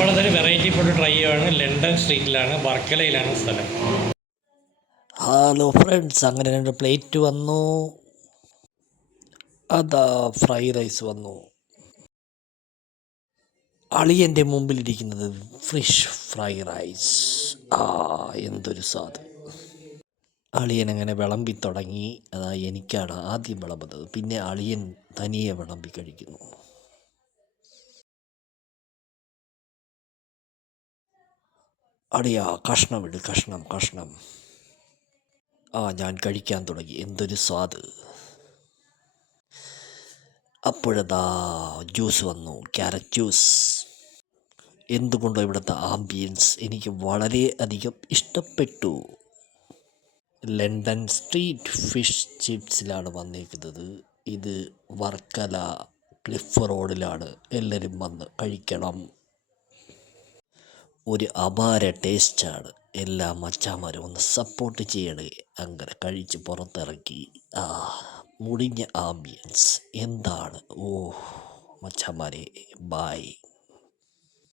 നമ്മളതൊരു variety food try ചെയ്യുകയാണ്. London സ്ട്രീറ്റിലാണ്, വർക്കലയിലാണ് സ്ഥലം. Hello friends, അങ്ങനെ 2 പ്ലേറ്റ് വന്നു. അതാ ഫ്രൈ റൈസ് വന്നു. അളിയൻ്റെ മുമ്പിലിരിക്കുന്നത് ഫിഷ് ഫ്രൈ റൈസ്. എന്തൊരു സ്വാദ്! അളിയൻ അങ്ങനെ വിളമ്പി തുടങ്ങി. അതാ എനിക്കാണ് ആദ്യം വിളമ്പുന്നത്. പിന്നെ അളിയൻ തനിയെ വിളമ്പി കഴിക്കുന്നു. അളിയാ, കഷ്ണം ഇട്, കഷ്ണം കഷ്ണം. ഞാൻ കഴിക്കാൻ തുടങ്ങി. എന്തൊരു സ്വാദ്! അപ്പോഴതാ ജ്യൂസ് വന്നു, ക്യാരറ്റ് ജ്യൂസ്. എന്തുകൊണ്ടോ ഇവിടുത്തെ ആംബിയൻസ് എനിക്ക് വളരെ അധികം ഇഷ്ടപ്പെട്ടു. ലണ്ടൻ സ്ട്രീറ്റ് ഫിഷ് ചിപ്സിലാണ് വന്നിരിക്കുന്നത്. ഇത് വർക്കല ക്ലിഫ് റോഡിലാണ്. എല്ലാവരും വന്ന് കഴിക്കണം. ഒരു അപാര ടേസ്റ്റാണ്. എല്ലാ മച്ചാന്മാരും ഒന്ന് സപ്പോർട്ട് ചെയ്യണേ. അങ്ങനെ കഴിച്ച് പുറത്തിറക്കി. മുടിഞ്ഞ ആംബിയൻസ് എന്താണ്! മച്ചാന്മാരെ, ബായ്.